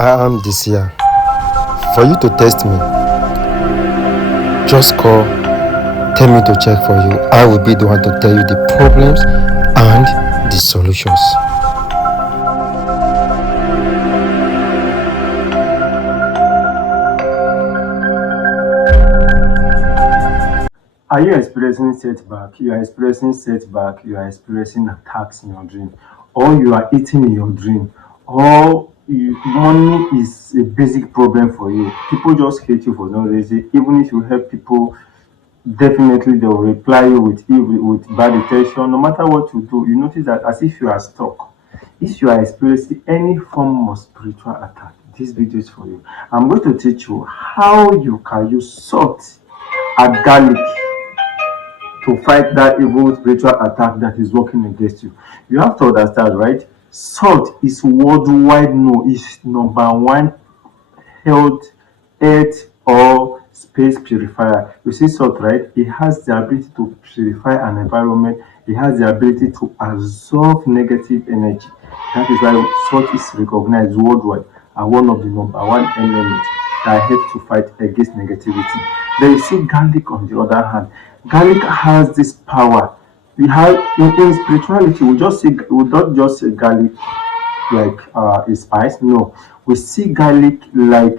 I am the Seer. For you to test me, just call, tell me to check for you. I will be the one to tell you the problems and the solutions. Are you experiencing setback? You are experiencing setback, you are experiencing attacks in your dream, or you are eating in your dream, or money is a basic problem for you. People just hate you for no reason. Even if you help people, definitely they will reply you with evil, with bad intention. No matter what you do, you notice that as if you are stuck. If you are experiencing any form of spiritual attack, this video is for you. I'm going to teach you how you can use salt and garlic to fight that evil spiritual attack that is working against you. You have to understand, right? Salt is worldwide known, is number one health, earth, or space purifier. You see salt, right? It has the ability to purify an environment. It has the ability to absorb negative energy. That is why salt is recognized worldwide as one of the number one elements that help to fight against negativity. Then you see garlic on the other hand. Garlic has this power. We have in spirituality, we don't just say garlic like a spice. No, we see garlic like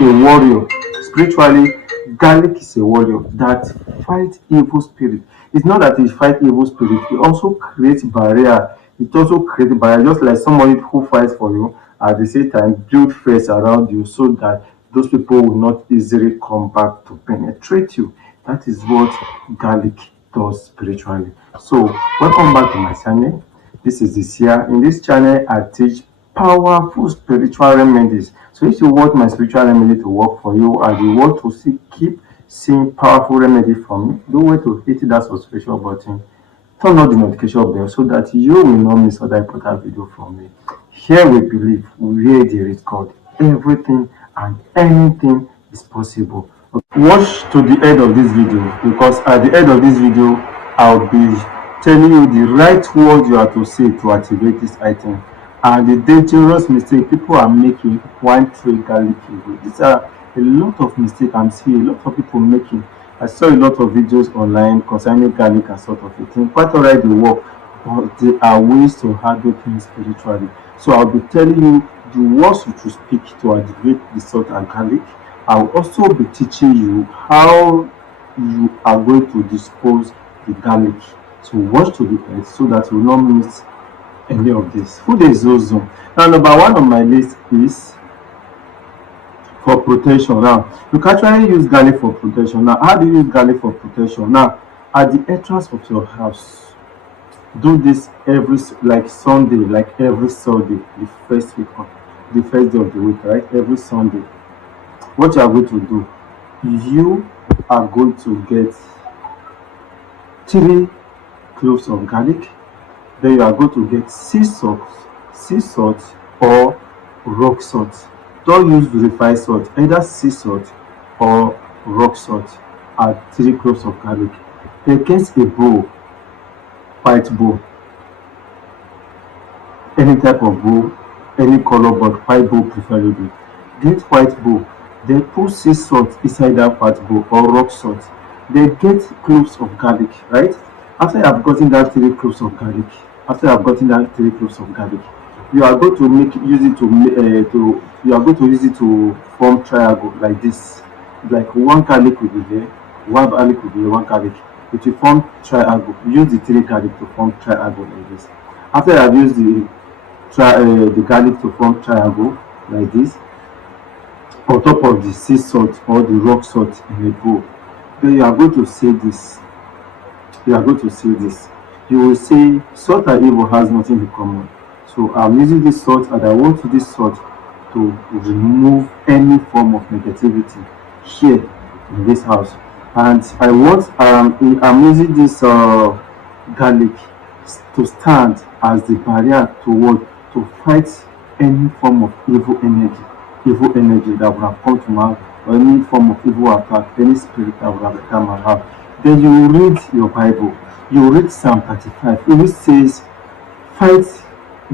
a warrior. Spiritually, garlic is a warrior that fights evil spirit. It's not that it fights evil spirit, it also creates barrier. It also creates barrier, just like somebody who fights for you at the same time build fence around you so that those people will not easily come back to penetrate you. That is what garlic does spiritually. So welcome back to my channel. This is the Seer. In this channel, I teach powerful spiritual remedies. So if you want my spiritual remedy to work for you and you want to keep seeing powerful remedy from me, don't wait to hit that subscription button. Turn on the notification bell so that you will not miss other important video from me. Here we believe, where there is God, everything and anything is possible. Watch to the end of this video, because at the end of this video I'll be telling you the right word you are to say to activate this item and the dangerous mistake people are making when throwing garlic away. These are a lot of mistakes I'm seeing a lot of people making. I saw a lot of videos online concerning garlic and sort of a thing. Quite alright, they work, but there are ways to handle things spiritually. So I'll be telling you the words you should speak to activate the salt and garlic. I'll also be teaching you how you are going to dispose the garlic. So watch to the end so that you will not miss any of this. Food is ozone. Now, number one on my list is for protection. Now, you can actually use garlic for protection. Now, how do you use garlic for protection? Now, at the entrance of your house, do this every like Sunday, like every Sunday, the first week of the first day of the week, right? Every Sunday. What you are going to do, you are going to get 3 cloves of garlic. Then you are going to get sea salt or rock salt. Don't use refined salt, either sea salt or rock salt. Add 3 cloves of garlic. Then get a bowl, white bowl, any type of bowl, any color, but white bowl preferably. Get white bowl. Then put sea salt inside that white bowl or rock salt. Then get cloves of garlic, right? After you have gotten that 3 cloves of garlic, you are going to use it you are going to use it to form triangle like this. Like one garlic will be here, one garlic will be here, one garlic. It will form triangle. Use the 3 garlic to form triangle like this. After you have used the garlic to form triangle like this, on top of the sea salt or the rock salt in a bowl, then you are going to say this. You will say, salt and evil has nothing in common. So I'm using this salt and I want this salt to remove any form of negativity here in this house. And I'm using this garlic to stand as the barrier to fight any form of evil energy that would have come to my house, or any form of evil attack, any spirit that would have come my house. Then you read your Bible. You read Psalm 35. It says, fight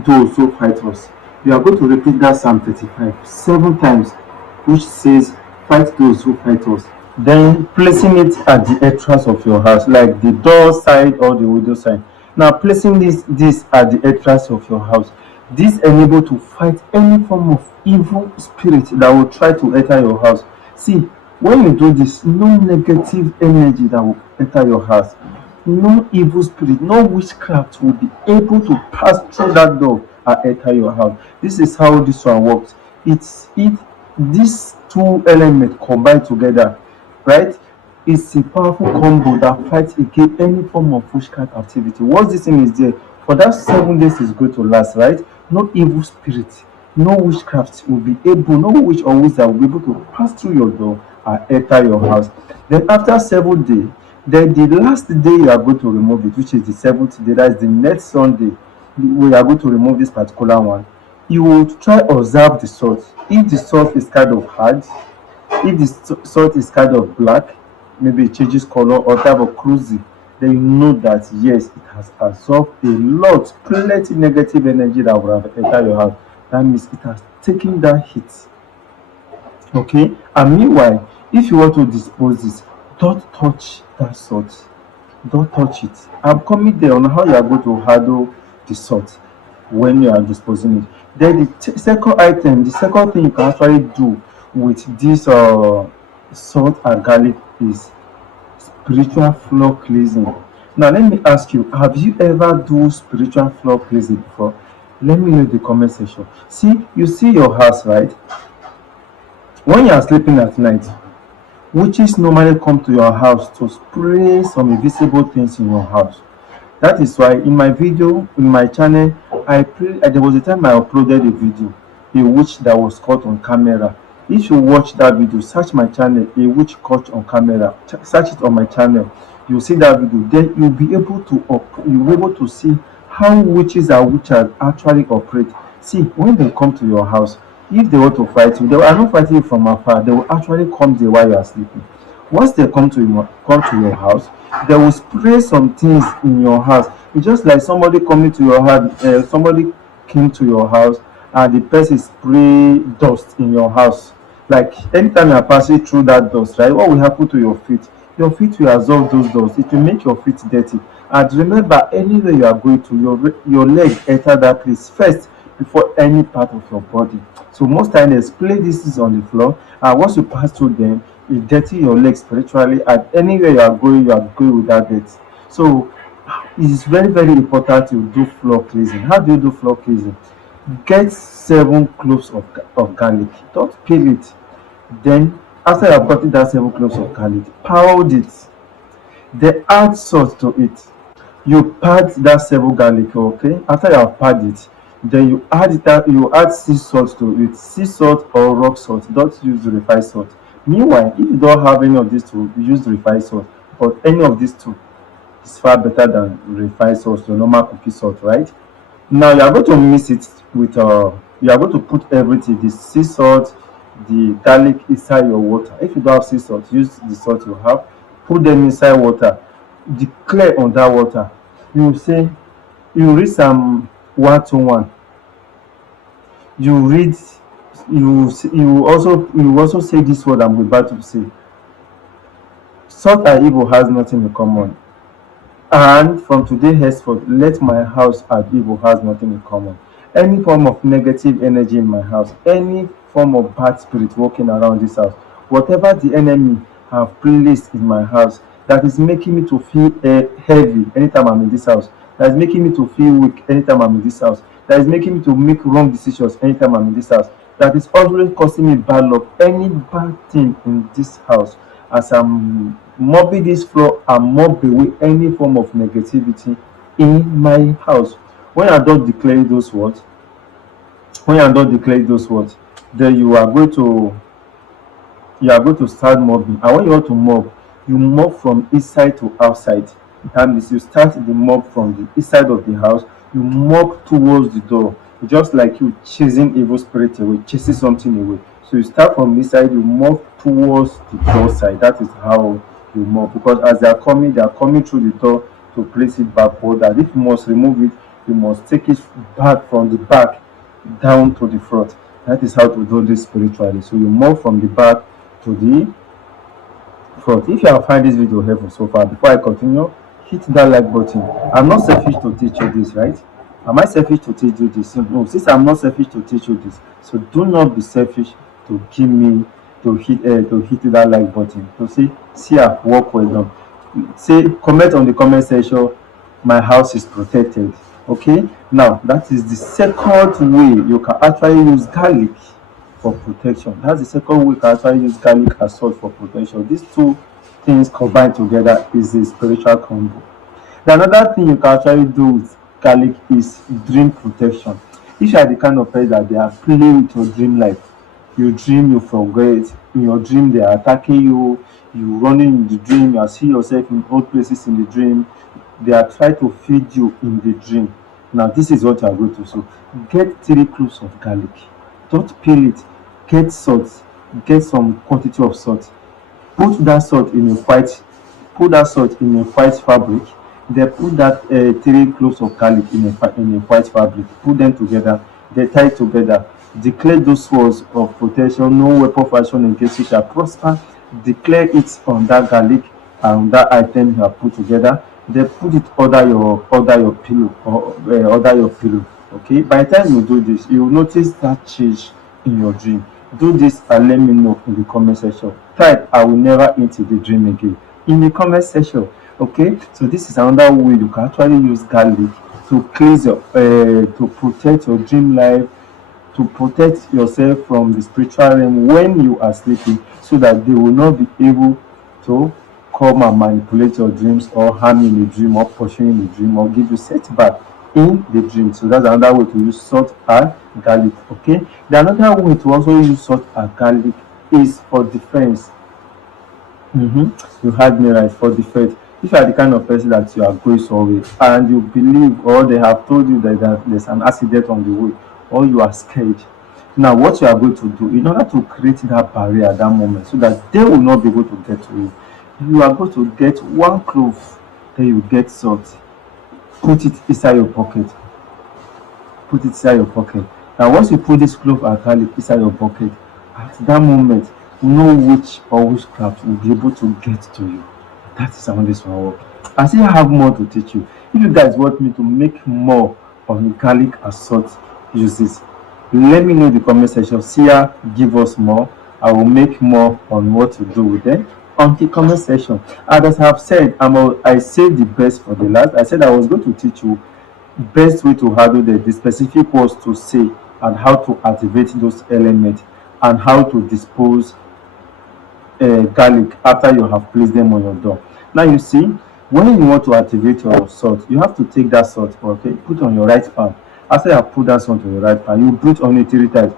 those who fight us. You are going to repeat that Psalm 35 7 times, which says, "Fight those who fight us." Then placing it at the entrance of your house, like the door side or the window side. Now placing this at the entrance of your house, this enable to fight any form of evil spirit that will try to enter your house. See, when you do this, no negative energy that will enter your house, no evil spirit, no witchcraft will be able to pass through that door and enter your house. This is how this one works. It these two elements combined together, right? It's a powerful combo that fights against any form of witchcraft activity. Once this thing is there, for that 7 days is going to last, right? No evil spirit, no witchcraft will be able, no witch or wizard will be able to pass through your door and enter your house. Then after 7 days, then the last day you are going to remove it, which is the seventh day, that is the next Sunday, we are going to remove this particular one. You will try observe the salt. If the salt is kind of hard, if the salt is kind of black, maybe it changes color or type of cruisy, then you know that yes, it has absorbed a lot, plenty negative energy that would have entered your house. That means it has taken that hit. Okay, and meanwhile, if you want to dispose this, don't touch that salt. Don't touch it. I'm coming there on how you are going to handle the salt when you are disposing it. Then the second item, the second thing you can actually do with this salt and garlic is spiritual floor cleansing. Now let me ask you, have you ever do spiritual floor cleansing before? Let me know in the comment section. See, you see your house, right? When you are sleeping at night, witches normally come to your house to spray some invisible things in your house. That is why in my video, in my channel, there was a time I uploaded a video, a witch that was caught on camera. If you watch that video, search my channel, a witch caught on camera. Search it on my channel. You'll see that video. Then you'll be able to see how witches and witches actually operate. See, when they come to your house, if they want to fight you, they are not fighting you from afar. They will actually come there while you are sleeping. Once they come to your house, they will spray some things in your house. It's just like somebody coming to your house, somebody came to your house and the person spray dust in your house. Like anytime you are passing through that dust, right? What will happen to your feet? Your feet will absorb those dust. It will make your feet dirty. And remember, anywhere you are going to, your leg enter that place first before any part of your body. So most times they spray this is on the floor, and once you pass through them, you dirty your legs spiritually, and anywhere you are going with that dirt. So it is very, very important to do floor cleansing. How do you do floor cleansing? Get 7 cloves of garlic. Don't peel it. Then after you have gotten that 7 cloves of garlic, pound it. Then add salt to it. You pad that 7 garlic, okay? After you have pad it, then you add sea salt to it. Sea salt or rock salt. Don't use refined salt. Meanwhile, if you don't have any of these two, use refined salt. But any of these two is far better than refined salt, the normal cooking salt, right? Now you are going to mix it with you are going to put everything, the sea salt, the garlic inside your water. If you don't have sea salt, use the salt you have, put them inside water, declare on that water. You will say, you read Psalm 121. You read, you also say this word I'm about to say. Salt and evil has nothing in common. And from today henceforth, let my house and evil has nothing in common. Any form of negative energy in my house, any form of bad spirit walking around this house, whatever the enemy have placed in my house that is making me to feel heavy anytime I'm in this house, that is making me to feel weak anytime I'm in this house, that is making me to make wrong decisions anytime I'm in this house, that is always causing me bad luck, any bad thing in this house, as I'm mopping this floor and mop away any form of negativity in my house. When I don't declare those words, then you are going to start mopping. And when you want to mop, you mop from inside to outside. That means you start the mop from the inside of the house, you mop towards the door, just like you chasing evil spirit away, chasing something away. So you start from inside, you mop towards the door side. That is how you mop, because as they are coming through the door to place it backward. And if you must remove it, you must take it back from the back. down to the front. That is how to do this spiritually. So you move from the back to the front. If you have found this video helpful so far, before I continue, hit that like button. I'm not selfish to teach you this, right? Am I selfish to teach you this? No, since I'm not selfish to teach you this, so do not be selfish to give me to hit that like button to say, Seer, work well done. Say, comment on the comment section, my house is protected. Okay, now that is the second way you can actually use garlic for protection. That's the second way you can actually use garlic as salt for protection. These two things combined together is a spiritual combo. The another thing you can actually do with garlic is dream protection. If you are the kind of person that they are playing with your dream life, you dream, you forget, in your dream they are attacking you, you running in the dream, you are seeing yourself in old places in the dream, they are trying to feed you in the dream. Now this is what you are going to do. So get 3 cloves of garlic, don't peel it, get salt, get some quantity of salt, put that salt in a white fabric, then put that 3 cloves of garlic in a white fabric, put them together, then tie it together, declare those words of protection, no weapon fashioned against you shall prosper, declare it on that garlic and that item you have put together, then put it under your pillow or under your pillow. Okay, by the time you do this, you will notice that change in your dream. Do this and let me know in the comment section. Type, I will never enter the dream again, in the comment section. Okay, so this is another way you can actually use garlic to cleanse your to protect your dream life, to protect yourself from the spiritual realm when you are sleeping, so that they will not be able to come and manipulate your dreams or harm you in the dream or pursue you in the dream or give you setback in the dream. So that's another way to use salt and garlic. Okay, the another way to also use salt and garlic is for defense. You had me right, for defense. If you are the kind of person that you are going somewhere and you believe or they have told you that there's an accident on the way, or you are scared, now what you are going to do in order to create that barrier at that moment so that they will not be able to get to you, you are going to get 1 clove, then you get salt, put it inside your pocket, put it inside your pocket. Now once you put this clove and garlic inside your pocket, at that moment no witch or witchcraft will be able to get to you. That is how this one work. I still have more to teach you. If you guys want me to make more on garlic and salt uses, let me know in the comment section. Seer, give us more. I will make more on what to do with them on the comment section. And as I have said, I saved the best for the last. I said I was going to teach you best way to handle the specific words to say and how to activate those elements and how to dispose garlic after you have placed them on your door. Now you see, when you want to activate your salt, you have to take that salt, okay, put on your right palm. After you have put that salt on your right palm, you breathe on it 3 times.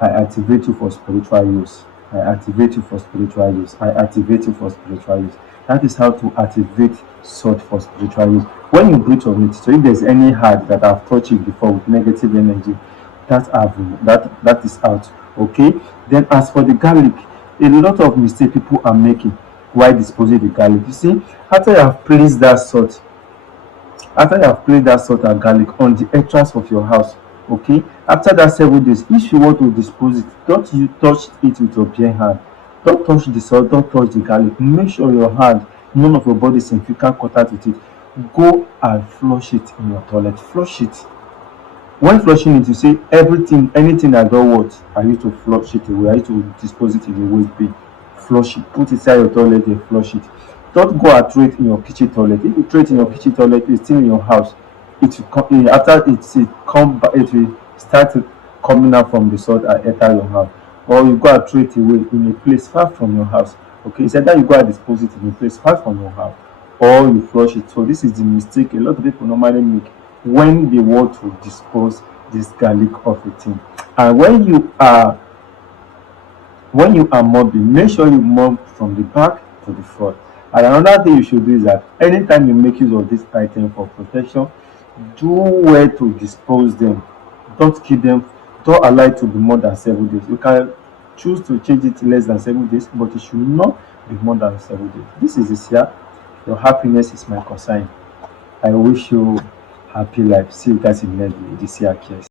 I activate you for spiritual use. I activate you for spiritual use. I activate you for spiritual use. That is how to activate salt for spiritual use. When you breathe on it, so if there's any heart that have touched it before with negative energy, that is out. Okay. Then as for the garlic, a lot of mistake people are making while disposing the garlic. You see, after you have placed that salt, after you have placed that salt and garlic on the entrance of your house, okay, after that 7 days, if you want to dispose it, don't you touch it with your bare hand, don't touch the salt, don't touch the garlic, make sure your hand, none of your body is in physical contact with it. Go and flush it in your toilet, flush it. When flushing it, you say everything, anything that don't want, I need to flush it away, I need to dispose it in the waste bin. Flush it, put it inside your toilet and flush it. Don't go and throw it in your kitchen toilet. If you throw it in your kitchen toilet, it's still in your house. It will come after it come back, it will start coming out from the salt and enter your house. Or you go and throw it away in a place far from your house. Okay, it's either you go and dispose it in a place far from your house, or you flush it. So this is the mistake a lot of people normally make when they want to dispose this garlic of a thing. And when you are mopping, make sure you mop from the back to the front. And another thing you should do is that anytime you make use of this item for protection, do well to dispose them. Don't keep them, don't allow it to be more than 7 days. You can choose to change it less than 7 days, but it should not be more than 7 days. This is the Seer. Your happiness is my concern. I wish you happy life. See you guys in the next video. This year,